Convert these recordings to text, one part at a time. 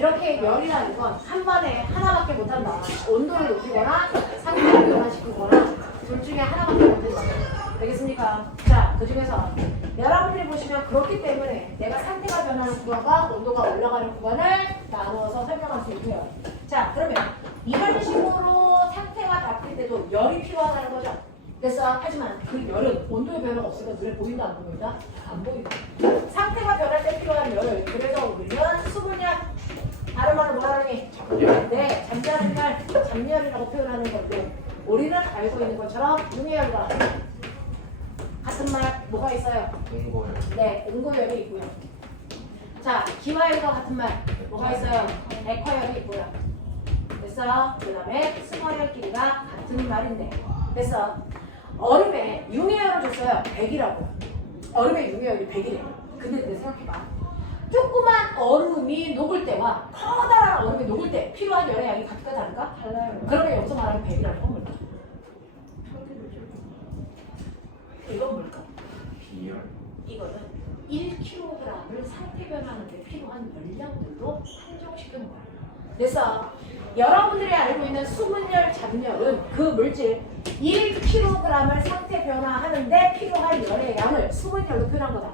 이렇게 열이라는 건 한 번에 하나밖에 못한다. 온도를 높이거나 상태를 변화시키거나 둘 중에 하나밖에 못한다. 알겠습니까? 자, 그 중에서 여러분들이 보시면 그렇기 때문에 내가 상태가 변하는 구간과 온도가 올라가는 구간을 나누어서 설명할 수 있고요. 자, 그러면 이런 식으로 상태가 바뀔 때도 열이 필요하다는 거죠. 그래서 하지만 그 열은 온도의 변화가 없으니까 눈에 보인다 안 보인다? 안 보인다. 상태가 변할 때 필요한 열을 그래서 우리는 수분열, 다른 말로 뭐라 그러니? 네, 잠자는 날 잠열이라고 표현하는 건데 우리는 알고 있는 것처럼 용해열과 같은 말 뭐가 있어요? 응고열. 네, 응고열이 있고요. 자, 기화열과 같은 말 뭐가 있어요? 액화열이 있고요. 그래서 그 다음에 승화열끼리가 같은 말인데 그래서 얼음에 융해열을 줬어요. 100이라고. 얼음에 융해열이 100이래요. 근데 내 생각해봐. 조그만 얼음이 녹을 때와 커다란 얼음이 녹을 때 필요한 열의 양이 같을까 다를까? 달라요. 그러면 여기서 말하는 100이라는 건 뭘까? 이건 뭘까? 비열. 이거는 1kg을 상태 변하는 데 필요한 열량들로 한정시키는 거야. 그래서 여러분들이 알고 있는 수분열, 잡열은 그 물질 1kg을 상태 변화하는데 필요한 열의 양을 수분열로 표현한 거다.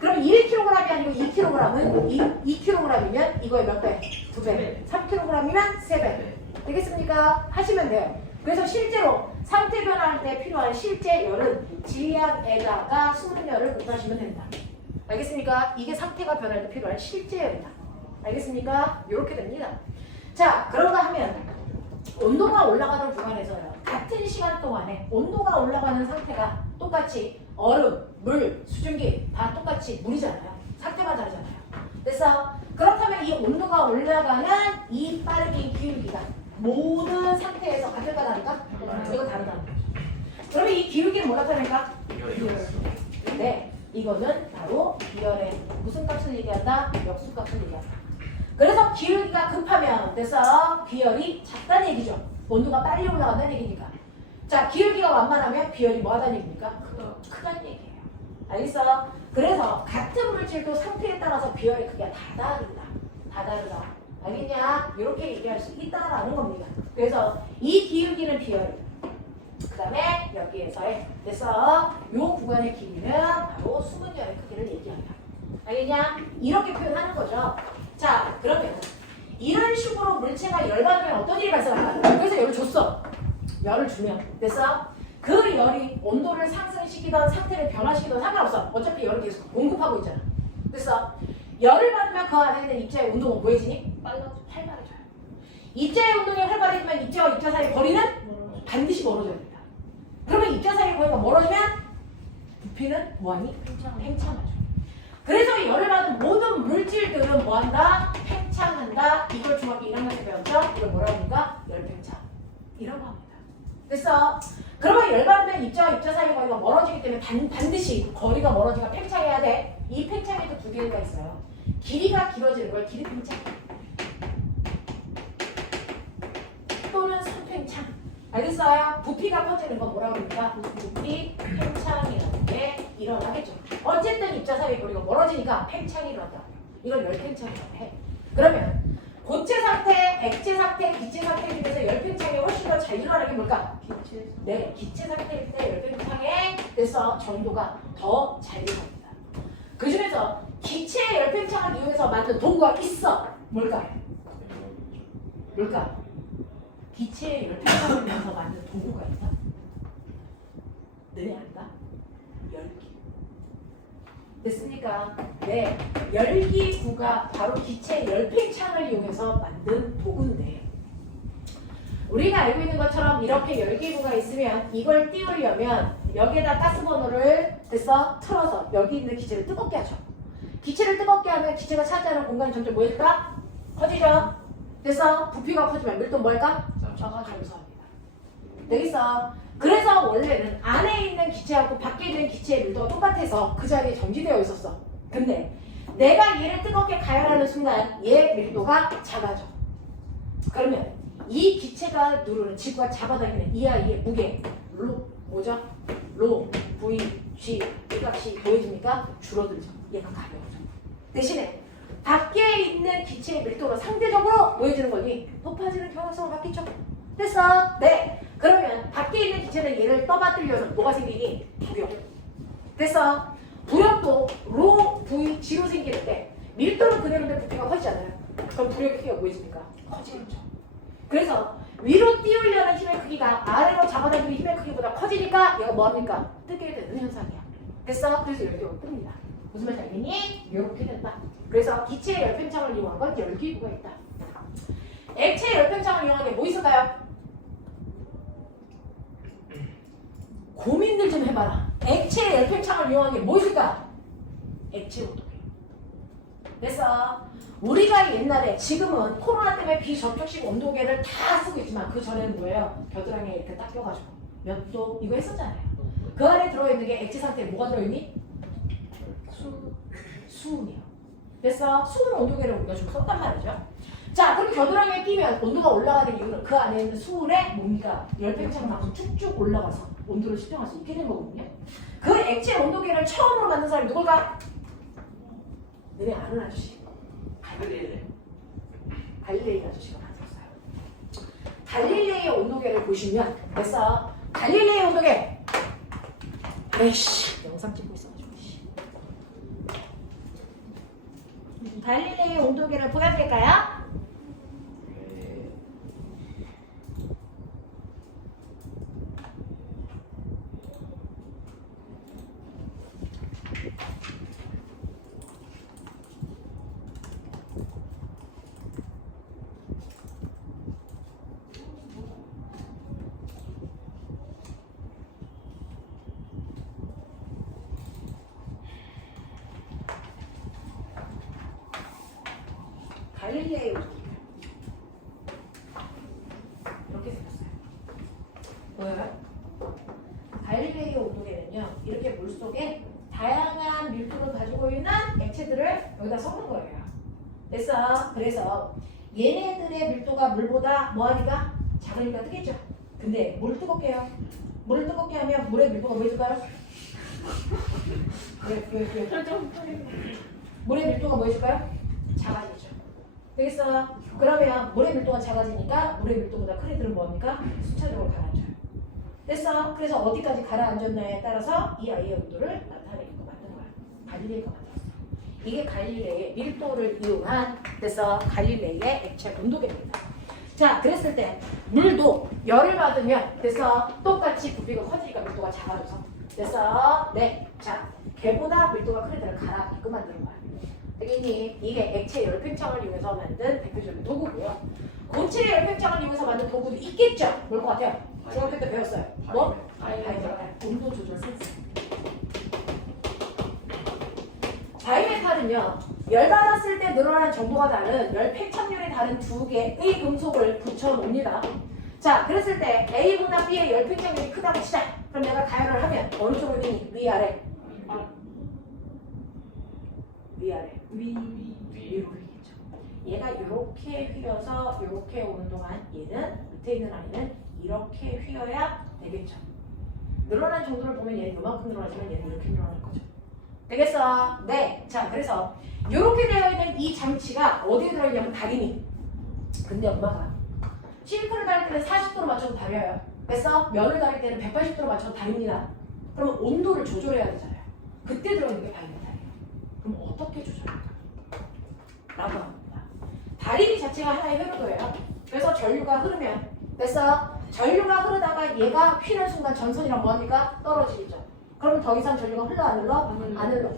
그럼 1kg이 아니고 2kg은 2kg이면 이거의 몇 배? 2배. 3kg이면 3배. 되겠습니까? 하시면 돼요. 그래서 실제로 상태 변화할 때 필요한 실제 열은 질량에다가 수분열을 곱하시면 된다. 알겠습니까? 이게 상태가 변할 때 필요한 실제 열이다. 알겠습니까? 이렇게 됩니다. 자, 그런가 하면 온도가 올라가는 구간에서요. 같은 시간 동안에 온도가 올라가는 상태가 똑같이 얼음, 물, 수증기 다 똑같이 물이잖아요. 상태가 다르잖아요. 그래서 그렇다면 이 온도가 올라가는 이 빠르게 기울기가 모든 상태에서 같을까 다를까? 이거 다르다는 거죠. 그러면 이 기울기는 뭐라 하니까? 네, 이거는 바로 비열의 무슨 값을 얘기한다? 역수값을 얘기한다. 그래서 기울기가 급하면 그래서 비열이 작다는 얘기죠. 온도가 빨리 올라간다는 얘기니까. 자, 기울기가 완만하면 비열이 뭐하다는 얘기입니까? 크다는 얘기예요. 알겠어? 그래서 같은 물질도 상태에 따라서 비열의 크기가 다 다르다. 다 다르다. 알겠냐? 이렇게 얘기할 수 있다라는 겁니다. 그래서 이 기울기는 비열. 그 다음에 여기에서의 그래서 이 구간의 길이는 바로 수분열의 크기를 얘기한다. 알겠냐? 이렇게 표현하는 거죠. 자, 그러면 이런 식으로 물체가 열받으면 어떤 일이 발생할까? 그래서 열을 줬어. 열을 주면 됐어? 그 열이 온도를 상승시키던 상태를 변화시키던 상관없어. 어차피 열을 계속 공급하고 있잖아. 됐어? 열을 받으면 그 안에 있는 입자의 운동은 뭐해지니? 활발해져요. 입자의 운동이 활발해지면 입자와 입자 사이의 거리는 반드시 멀어져야 된다. 그러면 입자 사이의 거리가 멀어지면 부피는 뭐하니? 팽창하죠. 그래서 열을 받은 모든 물질들은 뭐한다? 팽창한다. 이걸 중학교 1학년 때 배웠죠? 이걸 뭐라고 합니까? 열팽창. 이라고 합니다. 그래서 그러면 열 받으면 입자와 입자 사이의 거리가 멀어지기 때문에 반드시 거리가 멀어지니까 팽창해야 돼. 이 팽창에도 두 개가 있어요. 길이가 길어지는 걸 길이 팽창 또는 선팽창. 알겠어요? 부피가 커지는 건 뭐라고 합니까? 부피 팽창이라는 게 일어나겠죠. 어쨌든 입자 사이의 거리가 멀어지니까 팽창이 일어난다. 이걸 열팽창이라고 해. 그러면 고체 상태, 액체 상태, 기체 상태 중에서 열팽창이 훨씬 더 잘 일어나는 게 뭘까? 기체. 네, 기체 상태일 때 열팽창에 대해서 정도가 더 잘 일어납니다. 그 중에서 기체의 열팽창을 이용해서 만든 도구가 있어. 뭘까? 뭘까? 기체의 열팽창을 이용해서 만든 도구가 있다? 너네 알까? 열기. 됐습니까? 네, 열기구가 바로 기체의 열팽창을 이용해서 만든 도구인데 우리가 알고 있는 것처럼 이렇게 열기구가 있으면 이걸 띄우려면 여기에다 가스버너를 됐어? 틀어서 여기 있는 기체를 뜨겁게 하죠. 기체를 뜨겁게 하면 기체가 차지하는 공간이 점점 뭐일까? 커지죠? 그래서 부피가 커지면 밀도는 뭘까? 작아져서 합니다. 되겠어? 그래서 원래는 안에 있는 기체하고 밖에 있는 기체의 밀도가 똑같아서 그 자리에 정지되어 있었어. 근데 내가 얘를 뜨겁게 가열하는 순간 얘 밀도가 작아져. 그러면 이 기체가 누르는 지구가 잡아당기는 이 아이의 무게 뭐죠? 로, V, G 이 값이 더해집니까? 줄어들죠. 얘가 가벼워져. 대신에 밖에 있는 기체의 밀도는 상대적으로 뭐 해지는 거니? 높아지는 경향성을 갖겠죠. 됐어? 네. 그러면 밖에 있는 기체는 얘를 떠받들려면 뭐가 생기니? 부력. 됐어? 부력도 로 V G로 생기는데 밀도는 그대로인데 부피가 커지잖아요. 그럼 부력의 크기가 뭐해집니까? 커지겠죠. 그래서 위로 띄우려는 힘의 크기가 아래로 잡아당기는 힘의 크기보다 커지니까 얘가 뭐합니까? 뜨게 되는 현상이야. 됐어? 그래서 열기구가 뜹니다. 무슨 말인지 알겠니? 이렇게 된다. 그래서 기체의 열팽창을 이용한 건 열기구가 있다. 액체의 열팽창을 이용한 게 뭐 있을까요? 고민들 좀 해봐라. 액체의 열팽창을 이용한 게 뭐 있을까? 액체 온도계. 그래서 우리가 옛날에 지금은 코로나 때문에 비접촉식 온도계를 다 쓰고 있지만 그 전에는 뭐예요? 겨드랑이에 이렇게 딱 껴가지고 몇 도 이거 했었잖아요. 그 안에 들어있는 게 액체 상태에 뭐가 들어있니? 수은이요. 그래서 수은 온도계를 우리가 좀 썼단 말이죠. 자, 그럼 겨드랑이에 끼면 온도가 올라가는 이유는 그 안에 있는 수은의 뭡니까? 열팽창만큼 쭉쭉 올라가서 온도를 측정할 수 있게 된 거거든요. 그 액체 온도계를 처음으로 만든 사람이 누굴까? 너네 아는 아저씨. 갈릴레이 아저씨가 만들었어요. 갈릴레이의 온도계를 보시면 그래서 갈릴레이 온도계 에이씨 영상 찍고 있어가지고 갈릴레이 온도계를 보여드릴까요? 갈릴레이 온도계 이렇게 생겼어요. 보여요? 갈릴레이 온도계는요 이렇게 물속에 다양한 밀도를 가지고 있는 액체들을 여기다 섞는 거예요. 그래서 얘네들의 밀도가 물보다 뭐하니까 작으니까 뜨겠죠. 근데 물 뜨겁게 해요. 물을 뜨겁게 하면 물의 밀도가 뭐 해줄까요? 물의 밀도가 뭐 해줄까요? 작아지죠. 되겠어? 그러면 물의 밀도가 작아지니까 물의 밀도보다 큰 애들은 뭐합니까? 순차적으로 가라앉아요. 됐어? 그래서 어디까지 가라앉았냐에 따라서 이 아이의 온도를 나타내고 만든 거야. 갈릴레이가 만들었어. 이게 갈릴레이의 밀도를 이용한 됐어? 갈릴레이의 액체 온도계입니다. 자, 그랬을 때 물도 열을 받으면 됐어? 똑같이 부피가 커지니까 밀도가 작아져서 됐어? 네. 자, 걔보다 밀도가 큰 애들을 가라앉게끔 만드는 거야. 되겠니? 이게 액체 열팽창을 이용해서 만든 대표적인 도구고요. 고체 열팽창을 이용해서 만든 도구도 있겠죠? 뭘 것 같아요? 중학교 때 배웠어요. 뭐? 온도 조절 센서. 바이메탈은요. 열받았을 때 늘어나는 정도가 다른 열팽창률이 다른 두 개의 금속을 붙여놓습니다. 자, 그랬을 때 A보다 B의 열팽창률이 크다고 치자. 그럼 내가 가열을 하면 어느 쪽으로 되니? 위아래? 위아래. 위로 흘리겠죠. 얘가 이렇게 휘어서 이렇게 오는 동안 얘는 밑에 있는 아이는 이렇게 휘어야 되겠죠. 늘어난 정도를 보면 얘는 이만큼 늘어나지만 얘는 이렇게 늘어날 거죠. 되겠어? 네. 자, 그래서 이렇게 되어 있는 이 장치가 어디에 들어있냐면 다리미. 근데 엄마가 실리콘을 다릴 때는 40도로 맞춰서 다려요. 됐어? 면을 다릴 때는 180도로 맞춰서 다립니다. 그러면 온도를 조절해야 되잖아요. 그때 들어있는 게 바이메탈이에요. 그럼 어떻게 조절할까? 라고 합니다. 다리미 자체가 하나의 회로도예요. 그래서 전류가 흐르면 됐어? 전류가 흐르다가 얘가 휘는 순간 전선이랑 뭐합니까? 떨어지겠죠. 그러면 더 이상 전류가 흘러 안 흘러? 안 흘러.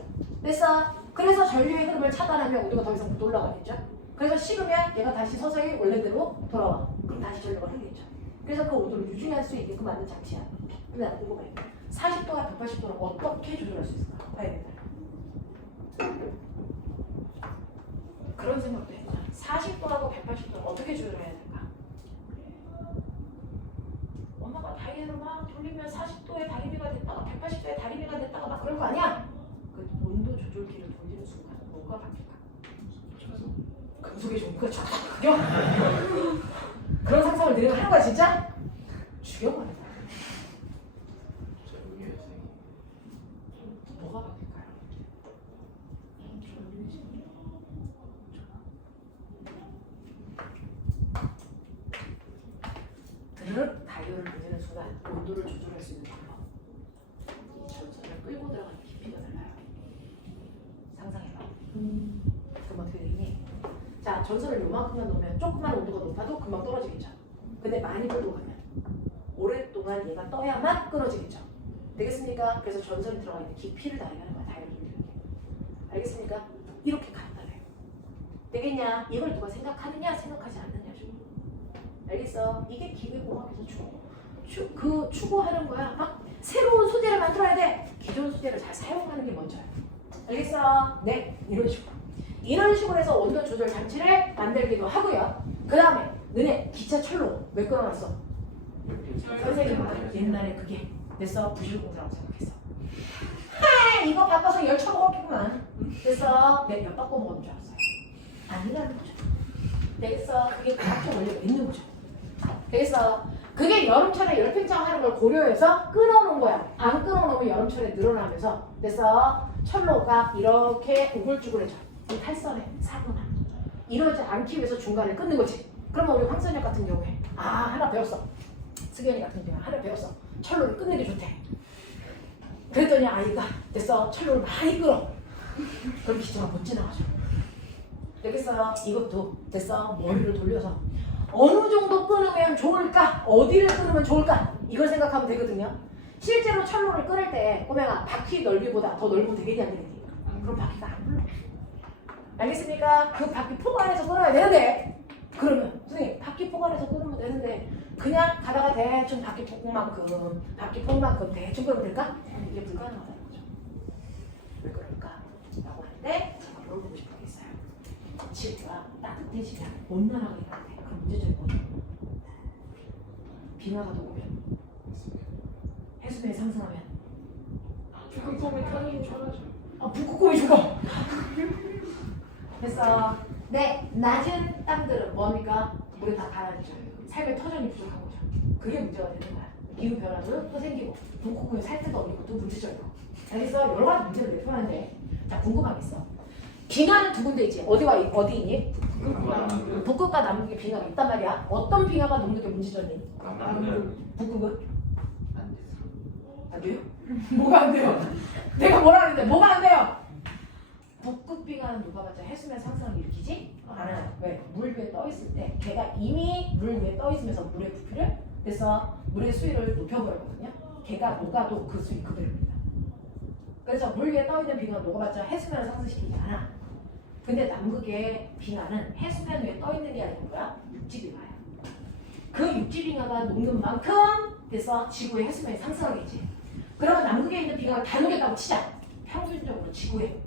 됐어? 그래서 전류의 흐름을 차단하면 우리가 더 이상 못 올라가겠죠. 그래서 식으면 얘가 다시 서서히 원래대로 돌아와. 그럼 다시 전류가 흐르겠죠. 그래서 그 온도를 유지할 수 있게끔 만든 장치야. 근데 나 궁금해. 40도와 180도를 어떻게 조절할 수 있을까? 봐야겠다. 그런 생각도 했잖아. 40도하고 180도를 어떻게 조절해야 될까? 엄마가 다이얼을 막 돌리면 40도의 다리미가 됐다가 180도의 다리미가 됐다가 막 그럴 거 아니야? 그 온도 조절기를 돌리는 순간 뭐가 바뀔까? 금속의 종구가 쫙 바뀌어? 그런 상상을 내가 하는 거야 진짜? 죽여버린다. 뭐가 바뀔까요? 자, 전선을 요만큼만 놓으면 조금만 온도가 높아도 금방 떨어지겠죠. 근데 많이 끌어가면 오랫동안 얘가 떠야만 끊어지겠죠. 되겠습니까? 그래서 전선이 들어가 있는 깊이를 다르는 거야. 다이를 돌리는 게. 알겠습니까? 이렇게 간단해요. 되겠냐? 이걸 누가 생각하느냐 생각하지 않느냐 좀. 알겠어? 이게 기계공학에서 추구하는 거야. 막 새로운 소재를 만들어야 돼. 기존 소재를 잘 사용하는 게 먼저야. 알겠어? 네, 이런 식으로. 이런 식으로 해서 온도 조절 장치를 만들기도 하고요. 그 다음에 너네 기차 철로 왜 끊어놨어? 선생님은 옛날에 그게 됐어 부실공사라고 생각했어. 이거 바꿔서 열 쳐먹었구만. 그래서 내가 엿 바꿔 먹은 줄 알았어요. 아니라는 거죠. 그래서 그게 과학적 원리가 있는 거죠. 그래서 그게 여름철에 열팽창하는 걸 고려해서 끊어놓은 거야. 안 끊어놓으면 여름철에 늘어나면서 그래서 철로가 이렇게 우글쭈글해져. 이 탈선에 사고나 이러지 않기 위해서 중간에 끊는 거지. 그러면 우리 황선혁 같은 경우에 하나 배웠어. 승현이 같은 경우에 하나 배웠어. 철로를 끊는 게 좋대. 그랬더니 아이가 됐어 철로를 많이 끌어. 그럼 기차가 못 지나가죠. 여기서 이것도 됐어 머리를 돌려서 어느 정도 끊으면 좋을까? 어디를 끊으면 좋을까? 이걸 생각하면 되거든요. 실제로 철로를 끊을 때 꼬맹아 바퀴 넓이보다 더 넓으면 되겠니 안 되겠니? 그럼 바퀴가 안 굴러. 알겠습니까? 그 바퀴 폭 안에서 끊어야 되는데 그러면 선생님 바퀴 폭 안에서 끊으면 되는데 그냥 가다가 대충 바퀴 폭만큼 대충 끊으면 될까? 이게 불가능하다는 거죠. 왜 그럴까? 라고 하는데 잠깐 물어보고 싶은 게 있어요. 지구가 따뜻해지면 온난화가 일어나는데 그럼 문제점이 뭐죠? 빙하가 더 오면 해수면이 상승하면 북극곰이 당연히 죽어죠. 북극곰이 죽어. 그래서 낮은 땅들은 뭡니까? 물에 다 가라앉죠. 살균 터전이 부족한 거죠. 그게 문제가 되는 거야. 기후 변화도 또 생기고 북극곰이 살 데도 없고 또 문제점이고. 그래서 여러 가지 문제를 내포하는데 자 궁금한 게 있어. 빙하는 두 군데 있지. 어디 있니? 북극과 남극에 빙하가 있단 말이야. 어떤 빙하가 남극에 문제점이? 북극은? 안 돼요? 뭐가 안 돼요? 내가 뭐라 그랬는데 뭐가 안 돼요? 북극 빙하는 누가 봤자 해수면 상승을 일으키지? 않아요. 왜? 물 위에 떠 있을 때 걔가 이미 물 위에 떠 있으면서 물의 부피를 그래서 물의 수위를 높여버리거든요. 걔가 녹아도 그 수위 그대로입니다. 그래서 물 위에 떠 있는 빙하는 녹아봤자 해수면을 상승시키지 않아. 근데 남극의 빙하는 해수면 위에 떠 있는 게 아니고 뭐야? 육지 빙하야. 그 육지 빙하가 녹는 만큼 그래서 지구의 해수면이 상승하겠지. 그러면 남극에 있는 빙하가 다 녹였다고 치자. 평균적으로 지구의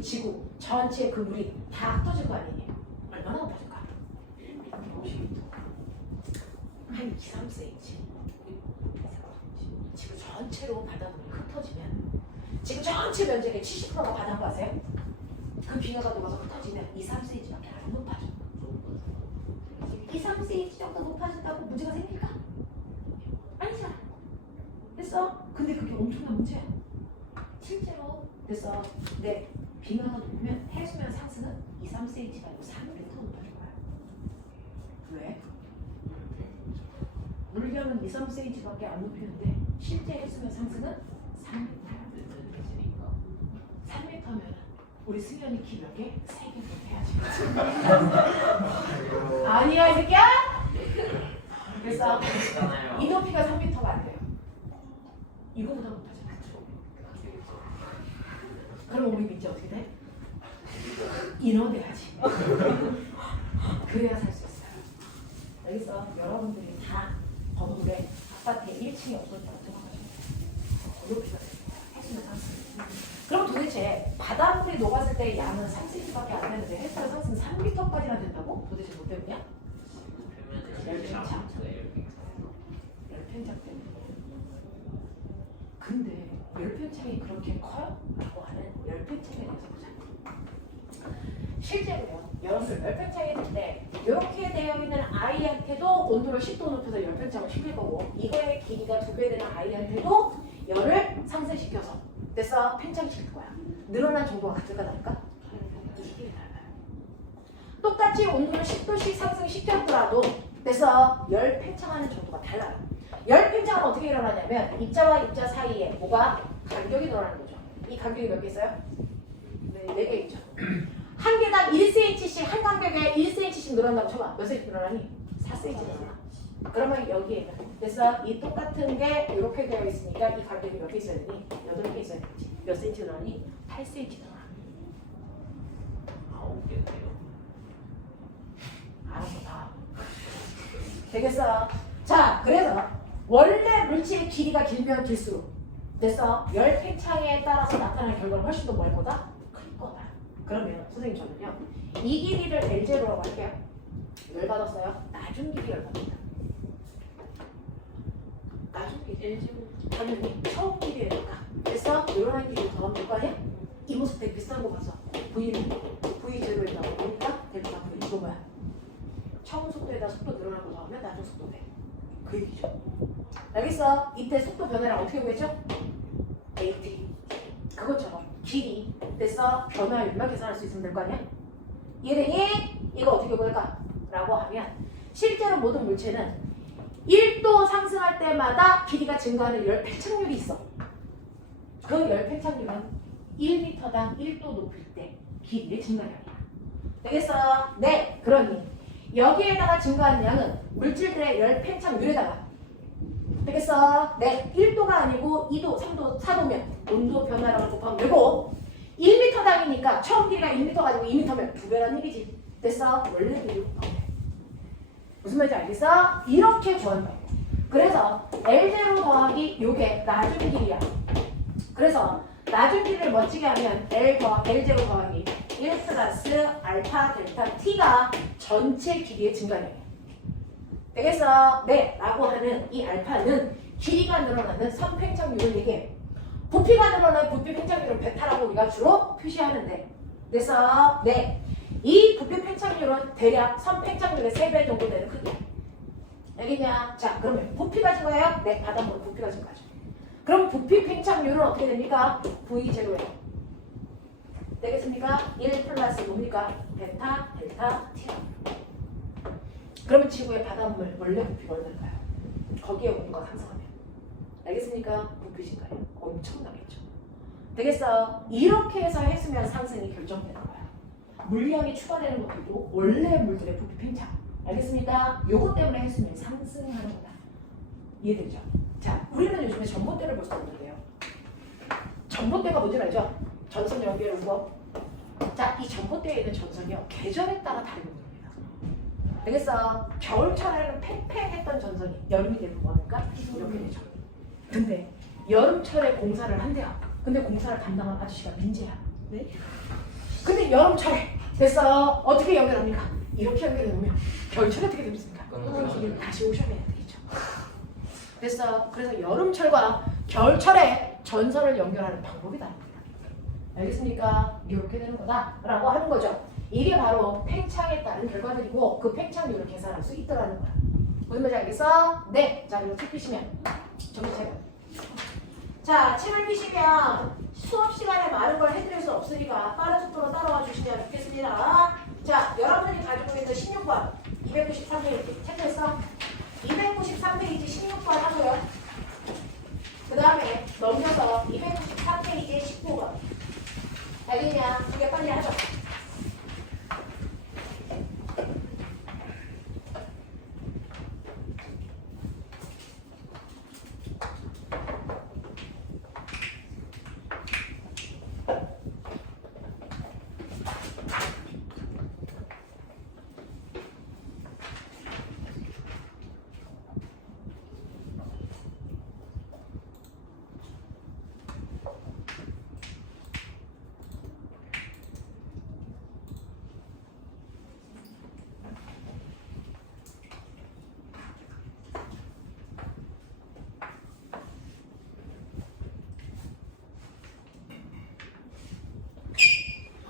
지구 전체의 그 물이 다 흩어질 거 아니니? 얼마나 높아질까? 50m. 한 2, 3cm. 지구 전체로 바닷물이 흩어지면 지구 전체 면적의 70%가 바닷물 아세요? 그 빙하가 녹아서 흩어지면 2, 3cm밖에 안 높아져. 2, 3cm 정도 높아진다고 문제가 생길까? 아니잖아. 됐어? 근데 그게 엄청난 문제야. 실제로 그래서 빙하가 녹으면 해수면 상승은 2, 3cm가 아니고 3m 높아질 거야. 왜? 물량은 2, 3cm밖에 안 높이는데 실제 해수면 상승은 3m야. 3m면 우리 승현이 키 몇 개? 3개 높여야지. 아니야 이 새끼야? 그래서 이 높이가 3m가 안 돼요. 이거보다 높아져. 그럼 우리 민지 어떻게 돼? 인어돼야지. 그래야 살 수 있어요. 여기서 여러분들이 다 건물에 아파트에 1층이 없었다고 생각하시면 높이가 해수면 상승. 그럼 도대체 바닷물이 녹았을 때 양은 3cm밖에 안 되는데 해수면 상승 3m까지나 된다고? 도대체 뭐 때문이야? 열팽창. 열팽창 때문에. 근데 열팽창이 그렇게 커요? 라고 하는 열팽창에 대해서 보자. 실제로요, 여러분들 열팽창이 될 때 이렇게 되어 있는 아이한테도 온도를 10도 높여서 열팽창을 시킬 거고 이거의 길이가 2배 되는 아이한테도 열을 상승시켜서 그래서 팽창시킬 거야. 늘어난 정도가 같을까 다를까? 이게 달라요. 똑같이 온도를 10도씩 상승시켰더라도 그래서 열 팽창하는 정도가 달라요. 열 팽창은 어떻게 일어나냐면 입자와 입자 사이에 뭐가? 간격이 늘어나는 거죠. 이 간격이 몇 개 있어요? 네, 4개 있죠. 한 개당 1cm씩 한 간격에 늘어난다고 쳐봐. 몇 cm 늘어나니? 4cm 늘어나. 그러면 여기에 그래서 이 똑같은 게 이렇게 되어 있으니까 이 간격이 몇 개 있어야 되니? 8개 있어야 되지. 몇 cm 늘어나니? 8cm 늘어나. 9개네요. 알아서 봐. 되겠어? 자, 그래서 원래 물질의 길이가 길면 길수록 됐어? 열 팽창에 따라서 나타나는 결과는 훨씬 더 멀보다 클 거다. 그러면 선생님 저는요 이 길이를 L0라고 할게요. 열 받았어요? 나중 길이 열 받는다. 나중 길이 L0 당연히 처음 길이에다가 됐어? 요런 길이 더하면 될 거 아니야? 이 모습 되게 비슷한 거 봐서 V는 V0에다가 보니까 델타 V 이거 뭐야? 처음 속도에다 속도 늘어나고 더하면 나중 속도 돼. 그 얘기죠. 알겠어? 이때 속도 변화를 어떻게 구했죠? AT. 그것처럼 길이 됐어? 변화율만 계산할 수 있으면 될 거 아니야? 이해되니? 이거 어떻게 구할까? 라고 하면 실제로 모든 물체는 1도 상승할 때마다 길이가 증가하는 열 팽창률이 있어. 그 열 팽창률은 1m당 1도 높일 때 길이의 증가량이야. 되겠어? 네. 그러니 여기에다가 증가하는 양은 물질들의 열 팽창률에다가 되겠어? 네. 1도가 아니고 2도, 3도, 4도면 온도 변화량을 곱하면 되고 1m당이니까 처음 길이가 1m 가지고 2m면 2배라는 얘기지. 됐어? 원래 길이 곱하면 돼. 무슨 말인지 알겠어? 이렇게 구한다. 그래서 L0 더하기 요게 나중 길이야. 그래서 나중 길이를 멋지게 하면 L0 더하기 1 플러스 알파 델타 T가 전체 길이의 증가량이야. 되겠어? 네. 라고 하는 이 알파는 길이가 늘어나는 선팽창률을 얘기해. 부피가 늘어나는 부피 팽창률을 베타라고 우리가 주로 표시하는데 됐어? 네. 이 부피 팽창률은 대략 선팽창률의 3배 정도 되는 크기야. 알겠냐? 자, 그러면 부피가 증가해요? 네. 바닷물 부피가 증가하죠. 그럼 부피 팽창률은 어떻게 됩니까? V0예요. 되겠습니까? 1 플러스 뭡니까? 베타, 델타, T. 그러면 지구의 바닷물 원래 부피가 얼마일까요? 거기에 온도가 상승하면. 알겠습니까? 부피 증가요. 엄청나겠죠. 되겠어? 이렇게 해서 해수면 상승이 결정되는 거야. 물량이 추가되는 것들도 원래 물들의 부피 팽창. 알겠습니까? 요것 때문에 해수면이 상승하는 거다. 이해되죠? 자, 우리는 요즘에 전봇대를 볼 수 없는데요. 전봇대가 뭔지 알죠? 전선 연결 우거. 자, 이 전봇대에 있는 전선이요. 계절에 따라 다른 겁니다. 알겠어? 겨울철에는 팽팽했던 전선이 여름이 되면 뭐합니까? 이렇게 되죠. 근데 여름철에 공사를 한대요. 근데 공사를 담당한 아저씨가 민재야. 네? 근데 여름철에 됐어. 어떻게 연결합니까? 이렇게 연결해 놓으면 겨울철에 어떻게 됩니까? 다시 오셔야 되겠죠. 됐어. 그래서 여름철과 겨울철에 전선을 연결하는 방법이 다릅니다. 알겠습니까? 이렇게 되는 거다라고 하는 거죠. 이게 바로 팽창에 따른 결과들이고 그 팽창률을 계산할 수 있더라는 거야. 무슨 말인지 알겠어? 네. 자, 그럼 책 피시면 정리책을. 자, 책을 피시면 수업 시간에 많은 걸 해드릴 수 없으니까 빠른 속도로 따라와 주시면 좋겠습니다. 자, 여러분이 가지고 있는 16번 293페이지 책 펼서 293페이지 16번 하고요. 그 다음에 넘겨서 294페이지 19번. 알겠냐? 두 개 빨리 하자.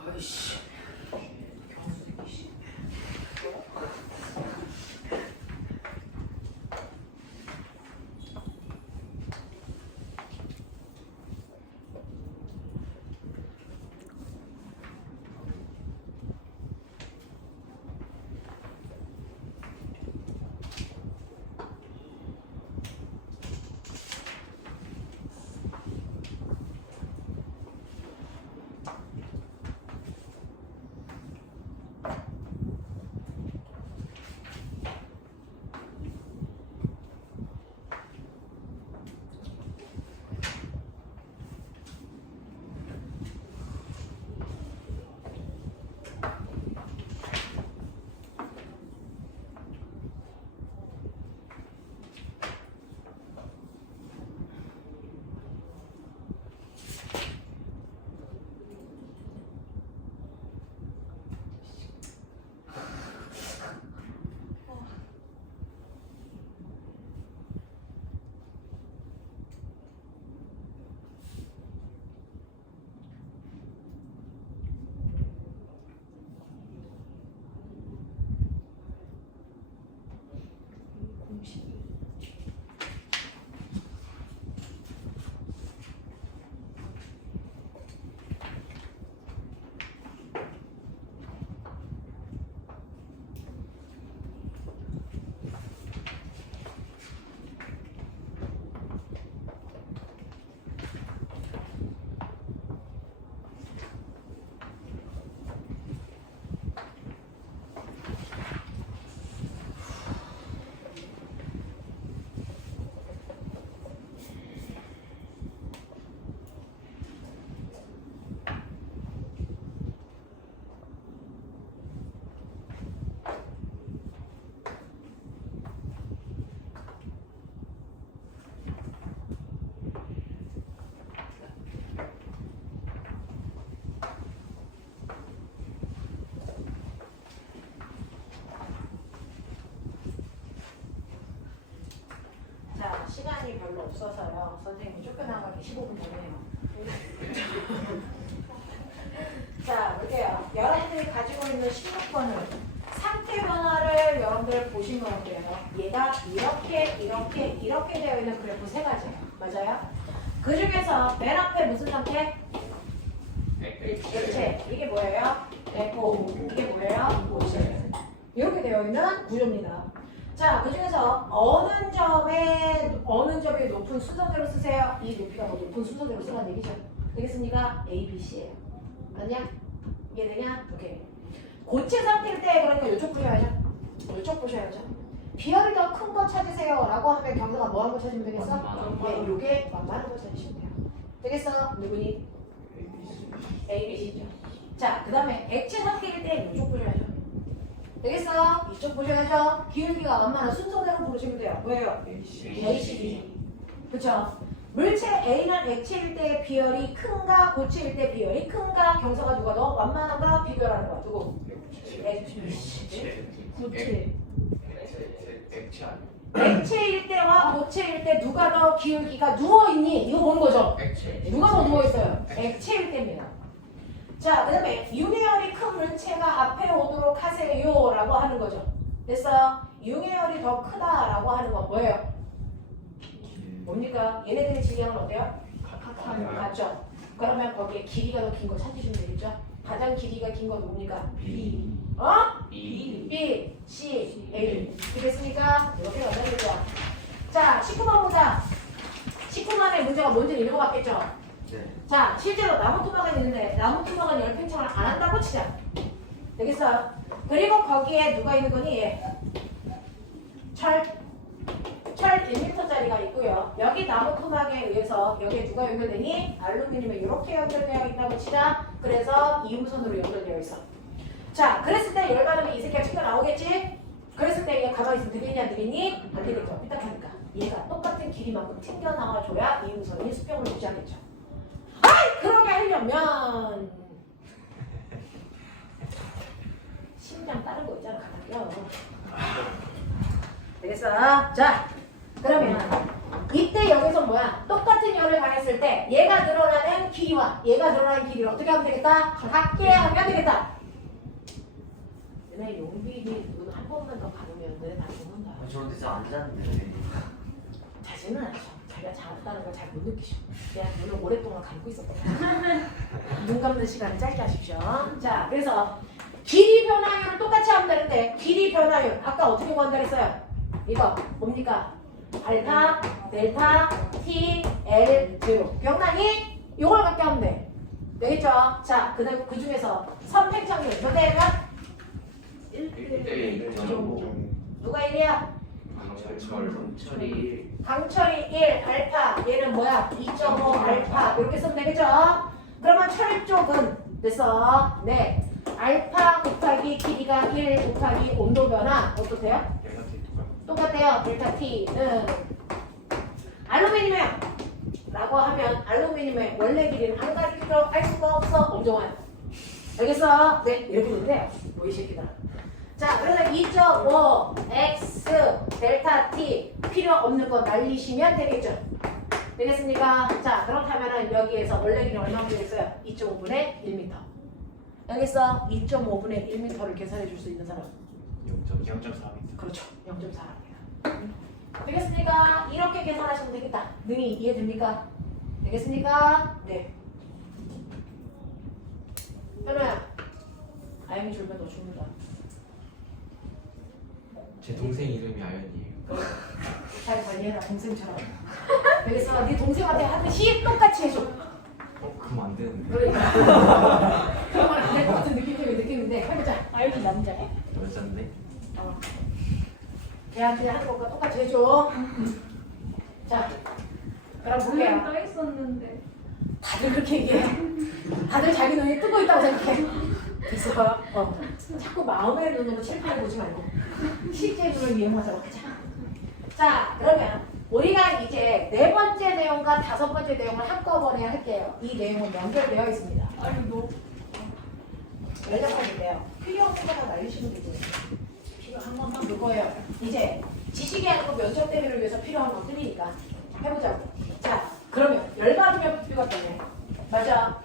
아이씨. 0.12. 자, 시간이 별로 없어서요. 선생님이 쫓겨나가기 15분 전에요. 자, 볼게요. 여러분들이 가지고 있는 16번은 상태 변화를 여러분들 보시면 어때요? 얘가 이렇게 되어 있는 그래프 세 가지예요. 맞아요? 그 중에서 맨 앞에 무슨 상태? 액체. 이게 뭐예요? 에코. 이게 뭐예요? 고체. 이렇게 되어 있는 구조입니다. 자, 그 중에서 어느 점이 높은 순서대로 쓰세요. 이 높이가 더 높은 순서대로 쓰라는 얘기죠. 되겠습니까? A, B, C예요. 맞냐? 이해되냐? 오케이. 고체 상태일 때 그러니까 이쪽 보셔야죠. 이쪽 보셔야죠. 비열이 더 큰 거 찾으세요 라고 하면 경사가 뭐한 거 찾으면 되겠어? 네, 요게 만만한 거 찾으시면 돼요. 되겠어? 누구니? A, B, C죠. 자, 그 다음에 액체 상태일 때 이쪽 보셔야죠. 되겠어? 이쪽 보셔야죠. 기울기가 만만한 순서대로 부르시면 돼요. 뭐예요? A, C, B. 그쵸? 물체 A는 액체일 때 비열이 큰가 고체일 때 비열이 큰가 경사가 누가 더 완만한가 비교하는 거야. 누구? 고체. 액체 아니야? 액체일 때와 고체일 때 누가 더 기울기가 누워있니? 이거 보는 거죠? 액체. 누가 더 누워있어요? 액체일 때입니다. 자, 그 다음에 융해열이 큰 물체가 앞에 오도록 하세요 라고 하는 거죠. 됐어요? 융해열이 더 크다라고 하는 건 뭐예요? 뭡니까? 얘네들의 질량은 어때요? 같죠? 그러면 거기에 길이가 더 긴 거 찾으시면 되겠죠? 가장 길이가 긴 건 뭡니까? B. 어? B. B, C, A. 되겠습니까? 이렇게 연결되죠. 자, 19번 보자. 19번의 문제가 뭔지 읽어봤겠죠? 네. 자, 실제로 나무 토막은 있는데 나무 토막은 열 팽창을 안 한다고 치자. 되겠어요? 그리고 거기에 누가 있는 거니? 철 1m짜리가 있고요. 여기 나무 토막에 의해서 여기에 누가 연결되니? 알루미늄에 이렇게 연결되어 있다고 치자. 그래서 이음선으로 연결되어 있어. 자, 그랬을 때 열받으면 이 새끼가 튕겨 나오겠지? 그랬을 때 얘 가만히 있으면 되겠니 안 되겠니? 안 되겠죠. 삐딱하니까. 얘가 똑같은 길이만큼 튕겨 나와줘야 이음선이 수평을 유지하겠죠. 아이! 그러게 하려면 심장 다른 거 있잖아. 가만히요. 되겠어? 자, 그러면 이때 여기서 뭐야? 똑같은 열을 가했을 때 얘가 늘어나는 길이와 얘가 늘어나는 길이를 어떻게 하면 되겠다? 같게 하면 되겠다. 너네 용빈이 눈 한 번만 더 감으면 너네 다 죽는다. 저런 데서 안 잤는데. 자지는 않죠. 자기가 잘했다는 걸 잘 못 느끼셔. 그냥 눈을 오랫동안 감고 있었거든. 눈 감는 시간을 짧게 하십시오. 자, 그래서 길이 변화율을 똑같이 하면 되는데 길이 변화율 아까 어떻게 구한다 그랬어요? 이거 뭡니까? 알파, 델타, T, L, 제로. 기억나니? 이걸 갖게 하면 돼. 되겠죠? 자, 그 다음에 그 중에서 선팽창률 몇 대면? 1대 1.5. 누가 1이야? 철이 강철이 1, 알파. 얘는 뭐야? 2.5 알파. 이렇게 쓰면 되겠죠? 그러면 철 쪽은 됐어. 네. 알파 곱하기 길이가 1 곱하기 온도 변화 어떠세요? 똑같아요. 델타 T는 알루미늄이에요. 라고 하면 알루미늄의 원래 길이는 한 가지로 알 수가 없어. 엄정한. 알겠어? 네. 이렇게 되면 돼요. 뭐 이 새끼들. 자, 그래서 2.5 x 델타 t 필요 없는 거 날리시면 되겠죠. 되겠습니까? 자, 그렇다면은 여기에서 원래 길이 얼마나 되겠어요? 2.5분의 1m. 알겠어? 2.5분의 1m를 계산해 줄 수 있는 사람. 0.4m. 그렇죠. 0.4입니다. 되겠습니까? 이렇게 계산하시면 되겠다. 능이 이해됩니까? 되겠습니까? 네. 현우야, 아영이 줄면 너 죽는다. 제 동생 이름이 아연이에요. 잘 관리해라, 동생처럼. 되겠어? 네 동생한테 하듯이 똑같이 해줘. 그럼 안 되는데. 그러니까. 그런 말 안 될 것 같은 느낌인데 해보자. 아영이 남자네? 여잔데? 걔한테 하는 것과 똑같이 해줘. 자, 그럼 볼게요. 떠 있었는데. 다들 그렇게 얘기해. 다들 자기 눈이 뜨고 있다고 생각해. 됐어. 자꾸 마음의 눈으로 칠판을 보지 말고 실제 눈을 이용하자고 하자. 자, 그러면 우리가 이제 네 번째 내용과 다섯 번째 내용을 한꺼번에 할게요. 이 내용은 연결되어 있습니다. 아니 너 연락하는데요. 필요 없는 거나 날리시면 되죠. 필요한 것만 그거예요. 이제 지식이 아니고 면접 대비를 위해서 필요한 것들이니까 해보자고. 자, 그러면 열받으면 부피가 되네. 맞아.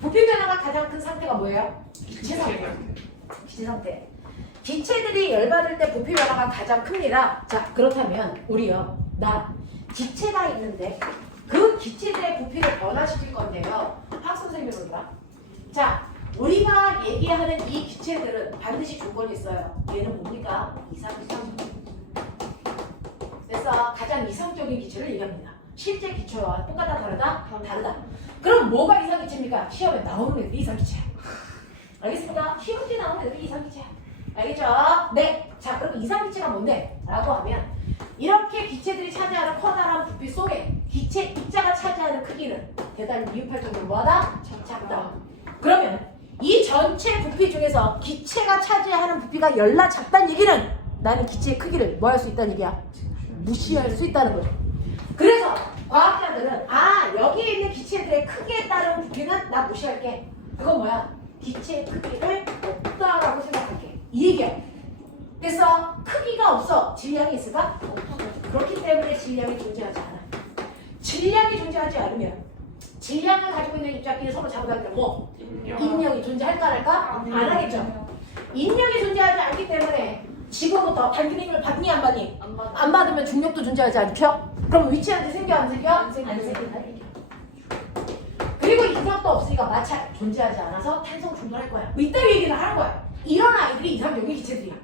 부피 변화가 가장 큰 상태가 뭐예요? 기체 상태. 기체 상태. 기체들이 열받을 때 부피 변화가 가장 큽니다. 자, 그렇다면 우리요. 나 기체가 있는데 그 기체들의 부피를 변화시킬 건데요. 학선생님이 보니까. 자, 우리가 얘기하는 이 기체들은 반드시 조건이 있어요. 얘는 뭡니까? 이상이상. 그래서 가장 이상적인 기체를 얘기합니다. 실제 기체와 똑같다 다르다? 다르다. 그럼 뭐가 이상기체입니까? 시험에 나오는 애들이 이상기체야. 알겠습니까? 시험지에 나오는 애들이 이상기체야. 알겠죠? 네. 자, 그럼 이상기체가 뭔데? 라고 하면 이렇게 기체들이 차지하는 커다란 부피 속에 기체 입자가 차지하는 크기는 대단히 미흡할 정도로 뭐하다? 작다. 그러면 이 전체 부피 중에서 기체가 차지하는 부피가 열나 작다는 얘기는 나는 기체의 크기를 뭐 할 수 있다는 얘기야? 무시할 수 있다는 거죠. 그래서 과학자들은 여기에 있는 기체들의 크기에 따른 부피는 나 무시할게. 그건 뭐야? 기체의 크기를 없다라고 생각할게. 이 얘기야. 그래서 크기가 없어. 질량이 있을까? 그렇기 때문에 질량이 존재하지 않아. 질량이 존재하지 않으면 질량을 가지고 있는 입자끼리 서로 잡아당기면 뭐? 인력이 존재할까 안 할까? 안 하겠죠. 인력이 존재하지 않기 때문에 지금부터 당기는 힘을 받니 안 받니? 안 받으면 중력도 존재하지 않죠? 그럼 위치한테 생겨 안 생겨? 안 생긴다 얘기야. 그리고 인력도 없으니까 마찰 존재하지 않아서 탄성 중단할 거야. 뭐 이따위 얘기를 하는 거야. 이런 아이들이 이상적인 기체들이야.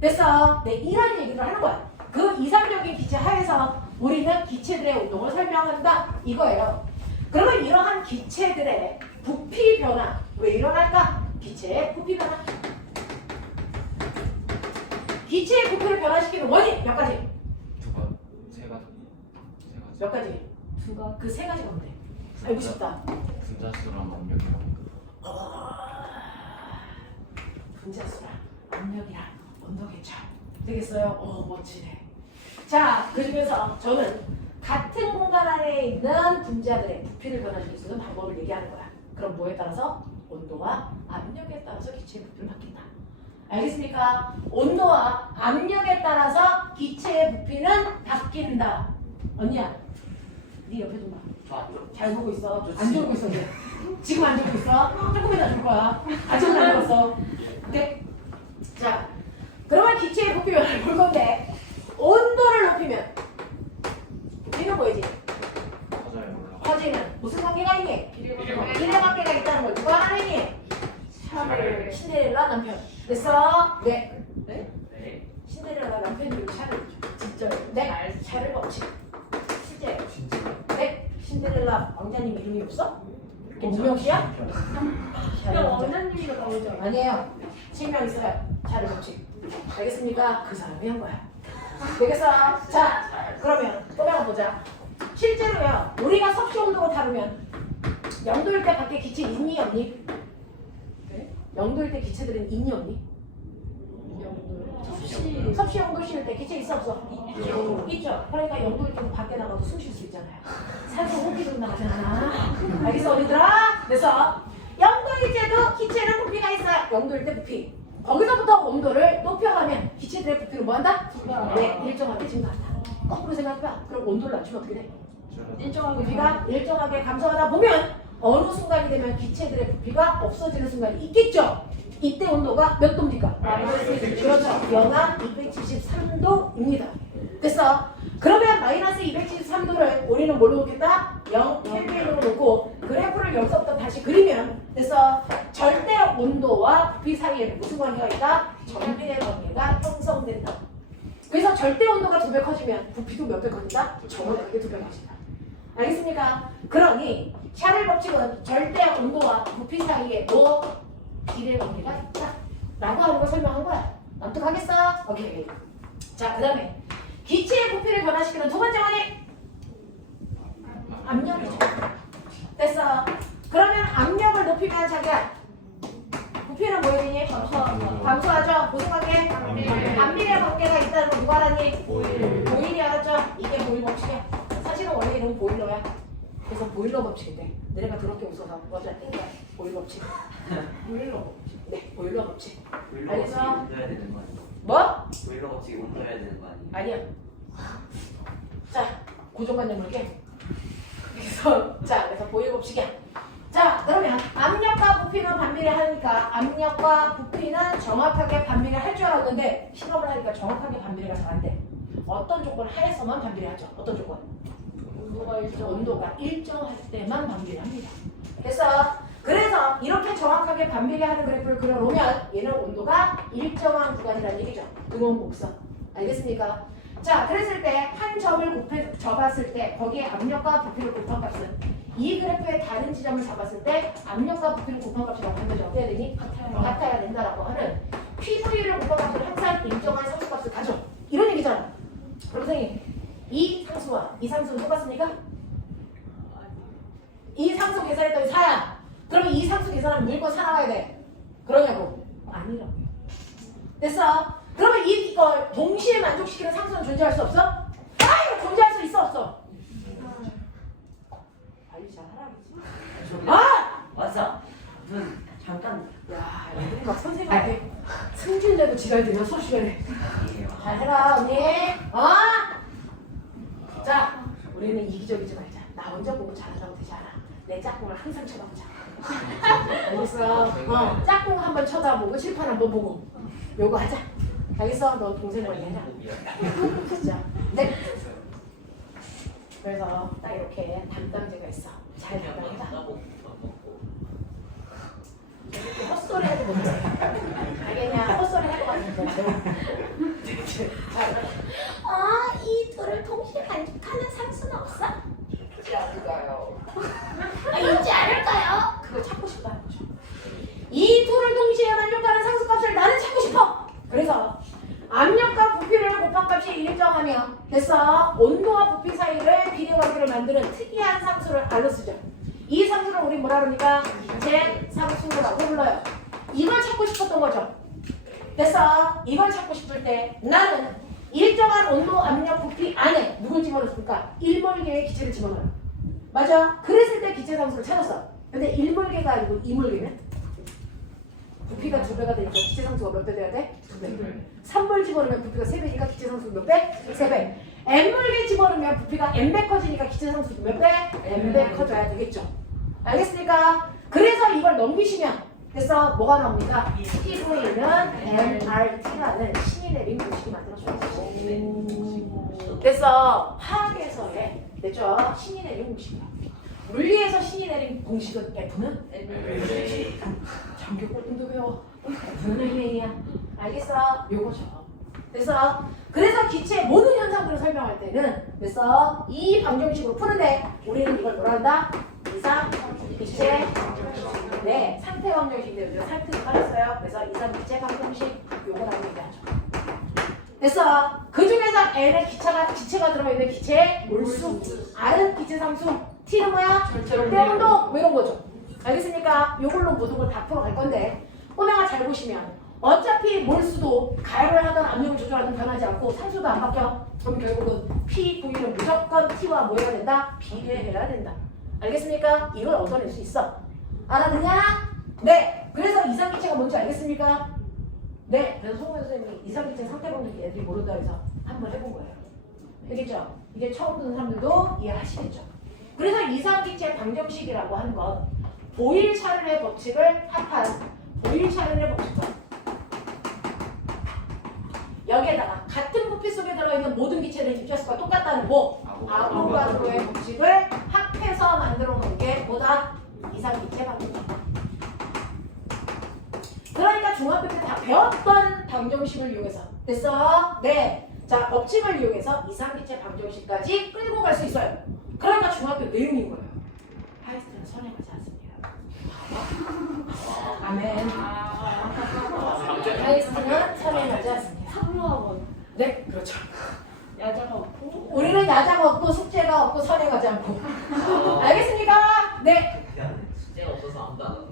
됐어? 네, 이런 얘기를 하는 거야. 그 이상적인 기체 하에서 우리는 기체들의 운동을 설명한다 이거예요. 그러면 이러한 기체들의 부피 변화 왜 일어날까? 기체의 부피 변화. 기체의 부피를 변화시키는 원인 몇 가지? 세 가지. 몇 가지? 그 세 가지가 뭔데? 알고 싶다. 분자수랑 압력이랑. 분자수랑 압력이랑 온도계 차. 되겠어요? 멋지네. 자, 그 중에서 저는 같은 공간 안에 있는 분자들의 부피를 변화시킬 수 있는 방법을 얘기하는 거야. 그럼 뭐에 따라서? 온도와 압력에 따라서 기체의 부피를 바뀐다. 알겠습니까? 온도와 압력에 따라서 기체의 부피는 바뀐다. 언니야, 네 옆에 좀 봐. 잘 보고 있어. 안 졸고 있어 이제. 지금 안 졸고 있어. 조금이나 줄 거야. 아직은 안 졸았어. 오케이? 자, 그러면 기체의 부피 변화를 볼 건데 온도를 높이면 부피는 보이지? 커져요. 커지면 무슨 관계가 있니? 비례관계. 비례관계가 있다는 걸 누가 하느니? 차를. 신데렐라 남편. 됐어? 네. 네. 신데렐라 남편이 차를 진짜 네. 차를 먹지. 실제. 진짜. 네. 신데렐라 왕자님 이름이 없어? 문명 씨야? 그럼 원장님도 나오죠. 아니에요. 실명 있어요. 차를 먹지. 알겠습니까? 그 사람이 한 거야. 되겠어? 자, 그러면 또 하나 보자. 실제로요, 우리가 섭씨 온도로 다루면 0도일 때 밖에 기체 있니 없니? 네? 0도일 때 기체들은 있니 없니? 섭씨 0도실 때 기체 있어 없어? 있죠. 그러니까 0도일 때는 밖에 나가도 숨 쉴 수 있잖아요. 살짝 호흡기도 나가잖아. 알겠어, 어디들아? 그래서 0도일 때도 기체는 부피가 있어요. 0도일 때 부피. 거기서부터 온도를 높여가면 기체들의 부피는 뭐한다? 네, 일정하게 증가한다. 거꾸로 생각해봐. 그럼 온도를 낮추면 어떻게 돼? 일정하게 부피가 일정하게 감소하다 보면 어느 순간이 되면 기체들의 부피가 없어지는 순간이 있겠죠? 이때 온도가 몇 도입니까? 그렇죠. 영하 273도입니다. 됐어? 그러면 마이너스 273도를 우리는 뭘로 놓겠다? 0 켈빈으로 놓고 그래프를 여기서부터 다시 그리면 그래서 절대 온도와 부피 사이에는 무슨 관계가 있다? 정비의 관계가 형성된다. 그래서 절대 온도가 2배 커지면 부피도 몇 배 커진다? 저보다 그게 2배 커진다. 알겠습니까? 그러니 샤를 법칙은 절대 온도와 부피 사이에 뭐 비례 관계가 있다 라고 하는 걸 설명한 거야. 납득하겠어? 오케이. 자, 그 다음에 기체의 부피를 변화시키는 두 번째 원인 압력이죠. 됐어. 그러면 압력을 높이면 자기야 부피는 뭐 되니? 감소하죠. 무슨 관계? 반비례 관계가 있다는 거 누가 알았니? 보일이 알았죠? 이게 보일 법칙이야. 사실은 원래 이름은 보일러야. 그래서 보일러 법칙인데 너네가 그렇게 웃어서 맞아. 보일러 법칙. 보일러 법칙. 네, 보일러 법칙. 보일러 알겠어? 법칙이 온도해야 되는 거 아니야? 뭐? 보일러 법칙이 온도해야 되는 거 아니야? 아니야. 자, 고정관념 물게. 그래서 보일 법칙이야. 자, 그러면 압력과 부피는 반비례하니까 압력과 부피는 정확하게 반비례할 줄 알았는데 실험을 하니까 정확하게 반비례가 잘 안 돼. 어떤 조건 하에서만 반비례하죠. 어떤 조건? 온도가 일정할 때만 반비례합니다. 그래서 이렇게 정확하게 반비례하는 그래프를 그려놓으면 얘는 온도가 일정한 구간이라는 얘기죠. 근원곡선. 알겠습니까? 자, 그랬을 때 한 점을 접었을 때 거기에 압력과 부피를 곱한 값은 이 그래프의 다른 지점을 잡았을 때 압력과 부피를 곱한 값이라고 하는 거죠. 어때야 되니? 같아야 된다라고 하는 PV를 곱한 값은 항상 일정한 상수값을 가져. 이런 얘기잖아. 그럼 선생님, 이 상수와 이 상수는 똑같습니까? 이 상수 계산했더니 4야. 그러면 이 상수 계산하면 무조건 4 나와야 돼. 그러냐고? 아니라고. 됐어? 그러면 이걸 동시에 만족시키는 상수는 존재할 수 없어? 이거 존재할 수 있어 없어? 빨리 잘 하라. 맞아. 잠깐. 야, 애들이 막 선생님한테 승질내고 지랄들면 수업 시간에 잘 해라 언니. 자, 우리는 이기적이지 말자. 나 혼자 보고 잘하자고 되지 않아. 내 짝꿍을 항상 쳐다보자. 알겠어? 짝꿍 한번 쳐다보고 칠판 한번 보고 요거 하자. 알겠어? 너 동생 관리하자. 진짜. 네. 그래서 딱 이렇게 담당제가 있어. 잘 담당해봐. 헛소리 해도 못해. 알겠냐? 헛소리 해도 못해. 이 둘을 동시에 만족하는 상수는 없어? 있지 않을까요? 있지 않을까요? 그걸 찾고 싶다는 거죠. 이 둘을 동시에 만족하는 상수값을 나는 찾고 싶어. 그래서 압력과 부피를 곱한 값이 일정하면 됐어. 온도와 부피 사이를 비례관계를 만드는 특이한 상수를 알로 쓰죠. 이 상수를 우리 뭐라 그러니까 기체 상수라고 불러요. 이걸 찾고 싶었던 거죠. 됐어. 이걸 찾고 싶을 때 나는 일정한 온도, 압력, 부피 안에 누굴 집어넣습니까? 1몰개의 기체를 집어넣어요. 맞아. 그랬을 때 기체 상수를 찾았어. 근데 1몰개가 아니고 2몰개면 부피가 2배가 되니까 기체 상수가 몇 배 돼야 돼? 2배. 3몰 집어넣으면 부피가 3배니까 기체 상수 몇 배? 3배. n몰개 집어넣으면 부피가 n배 커지니까 기체 상수도 몇 배? n배 커져야 되겠죠. 알겠습니까? 그래서 이걸 넘기시면 그래서 뭐가 나옵니까? PV는 nRT라는 신이 내린 공식이 만들어져요. 그래서 화학에서의 됐죠? 신이 내린 공식이야. 물리에서 신이 내린 공식은 F는 전교꼴등도 배워. F는 N이야. 알겠어? 요거죠. 그래서 기체의 모든 현상들을 설명할 때는 그래서 이 방정식으로 푸는데 우리는 이걸 뭐라 한다? 이상 기체 네 상태 방정식인데 상태도 깔았어요. 그래서 이상 기체 방정식 요거라고 얘기하죠. 됐어. 그 중에서 N의 기체가 들어있는 기체의 몰수, R은 기체 상수, T는 뭐야? 절대 온도 뭐 이런 거죠. 알겠습니까? 요걸로 모든 걸 다 풀어갈 건데 꼬맹아 잘 보시면 어차피 몰수도 가열을 하든 압력을 조절하든 변하지 않고 상수도 안 바뀌어. 그럼 결국은 P, V는 무조건 T와 뭐 해야 된다? 비례해야 된다. 알겠습니까? 이걸 얻어낼 수 있어. 알아듣냐? 네. 그래서 이상기체가 뭔지 알겠습니까? 네. 그래서 송은 선생님이 이상기체 상태방정식 애들이 모른다 해서 한번 해본 거예요. 알겠죠? 이게 처음 듣는 사람들도 이해하시겠죠? 그래서 이상기체 방정식이라고 하는 건 보일-샤를의 법칙을 합한 보일-샤를의 법칙과 여기에다가 같은 부피 수기 속에 들어있는 모든 기체의 집중수가 똑같다는 뭐? 아보가드로의 법칙을 합해서 만들어 놓은 게 뭐다? 이상기체 방정식. 그러니까 중학교 때 다 배웠던 방정식을 이용해서 됐어? 네. 자, 법칙을 이용해서 이상기체 방정식까지 끌고 갈 수 있어요. 그러니까 중학교 내용인 거예요. 하이스트는 선행하지 않습니다. 아멘. 하이스트는 선행하지 않습니다. 사무학원. 네, 그렇죠. 야자가 없고. 우리는 야자가 없고 숙제가 없고 선행하지 않고. 알겠습니까? 네. 숙제가 없어서 아무도 안 하는 거.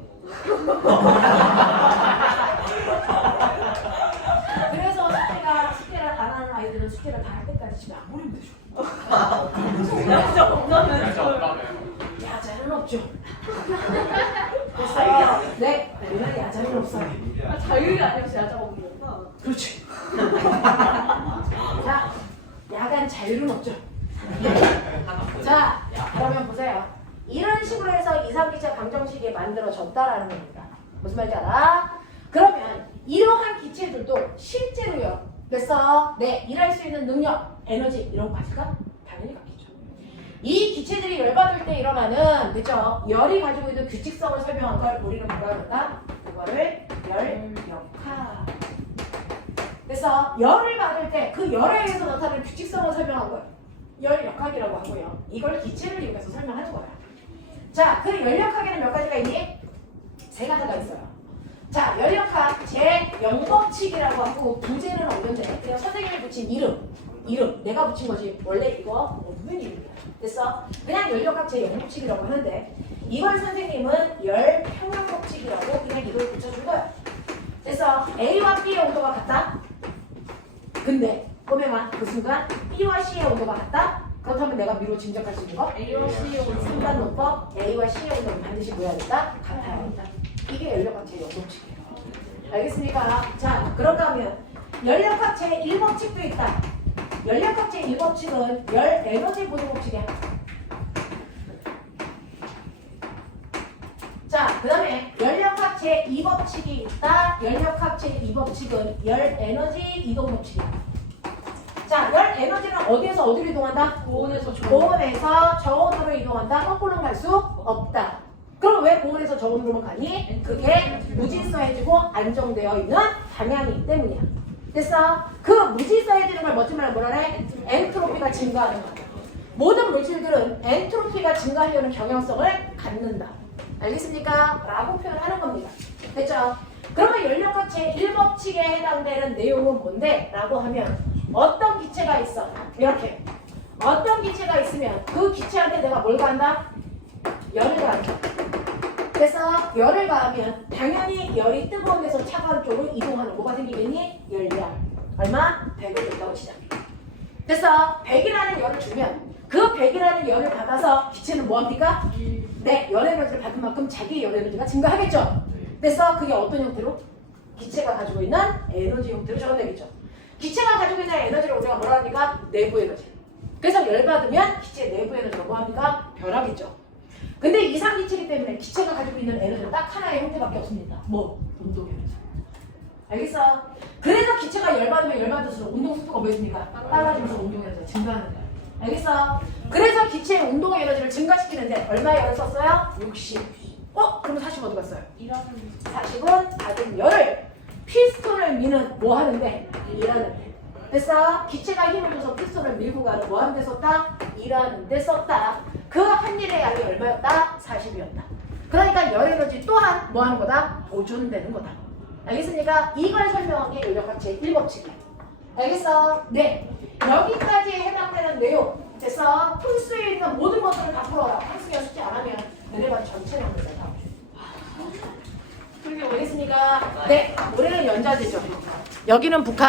그래서 숙제를 안 하는 아이들은 숙제를 다 할 때까지 집에 안 보내면 되죠. 야자 없다면. 야자는 없죠. 그래서 네, 우리는 야자는 없어요. 자율이 아니면 야자가 없는 거구나. 그렇지. 자, 야간 자율은 없죠. 자, 그러면 보세요. 이런 식으로 해서 이상기체 방정식이 만들어졌다라는 겁니다. 무슨 말인지 알아? 그러면 이러한 기체들도 실제로요. 됐어? 네, 일할 수 있는 능력, 에너지 이런 거 가질까? 당연히 갖겠죠. 이 기체들이 열받을 때 일어나는 그죠? 열이 가지고 있는 규칙성을 설명한 걸 우리는 뭐라 그런다? 그거를 열역학. 그래서 열을 받을 때 그 열에 의해서 나타나는 규칙성을 설명한 거예요. 열역학이라고 하고요. 이걸 기체를 이용해서 설명하는 거예요. 자, 그 열역학에는 몇 가지가 있니? 세 가지가 있어요. 자, 열역학 제0법칙이라고 하고 부제는 없는데 그냥 선생님이 붙인 이름 내가 붙인 거지. 원래 이거 없는 이름이야. 됐어? 그냥 열역학 제0법칙이라고 하는데 이걸 선생님은 열평형법칙이라고 그냥 이걸 붙여준 거야. 그래서 A와 B의 온도가 같다? 근데 꼬매마 그 순간 B와 C의 온도가 같다? 그렇다면 내가 미로 짐작할 수 있는 거? A와 C의 온도. 상관론법 A와 C의 온도는 반드시 뭐야 된다? 같아야 한다. 이게 열역학 제0법칙이에요. 알겠습니까? 자, 그런가 하면 열역학 제1법칙도 있다. 열역학 제1법칙은 열 에너지 보존법칙이야. 자, 그 다음에 열역학 제2법칙이 있다. 열역학 제2법칙은 열 에너지 이동법칙이야. 자, 열 에너지는 어디에서 어디로 이동한다? 고온에서 저온. 고온에서 저온으로 이동한다. 거꾸로는 갈 수 없다. 그럼 왜 고온에서 저온으로만 가니? 그게 무질서해지고 안정되어 있는 방향이기 때문이야. 됐어? 그 무질서해지는 걸 멋진 말로 뭐라 그래? 엔트로피가 증가하는 거야. 모든 물질들은 엔트로피가 증가하려는 경향성을 갖는다. 알겠습니까? 라고 표현하는 겁니다. 됐죠? 그러면 열역학 제1법칙에 해당되는 내용은 뭔데? 라고 하면 어떤 기체가 있어? 이렇게 어떤 기체가 있으면 그 기체한테 내가 뭘 가한다? 열을 가한다. 그래서 열을 가하면 당연히 열이 뜨거운 데서 차가운 쪽으로 이동하는 뭐가 생기겠니? 열량. 얼마? 100을 줬다고 치자. 그래서 100이라는 열을 주면 그 100이라는 열을 받아서 기체는 뭐합니까? 네, 열 에너지를 받은 만큼 자기의 열 에너지가 증가하겠죠. 그래서 그게 어떤 형태로? 기체가 가지고 있는 에너지 형태로 적어내겠죠. 기체가 가지고 있는 에너지를 우리가 뭐라 합니까? 내부 에너지. 그래서 열 받으면 기체 내부 에너지가 뭐합니까? 변하겠죠. 근데 이상기체이기 때문에 기체가 가지고 있는 에너지는 딱 하나의 형태밖에 없습니다. 뭐? 운동 에너지. 알겠어? 그래서 기체가 열 받으면 열 받을수록 운동 속도가 뭐였습니까? 빨라지면서 운동 에너지가 증가하는 거야. 알겠어? 그래서 기체의 운동 에너지를 증가시키는데 얼마의 열을 썼어요? 60. 그럼 40 어디 갔어요? 일하는 40은 받은 열을 피스톤을 미는 뭐 하는데? 일하는데. 그래서 기체가 힘을 줘서 피스톤을 밀고 가는 뭐 하는데 썼다? 일하는데 썼다. 그 한 일의 양이 얼마였다? 40이었다. 그러니까 열 에너지 또한 뭐 하는 거다? 보존되는 거다. 알겠습니까? 이걸 설명한 게 열역학 제1법칙이야. 알겠어? 네. 여기까지 해당되는 내용. 그래서 풀 수 있는 모든 것들을 다 풀어라. 풀수가 쉽지 않으면 너네가 전체 명들을 다 풀어. 알겠습니까? 네. 올해는 연자제죠. 여기는 북한.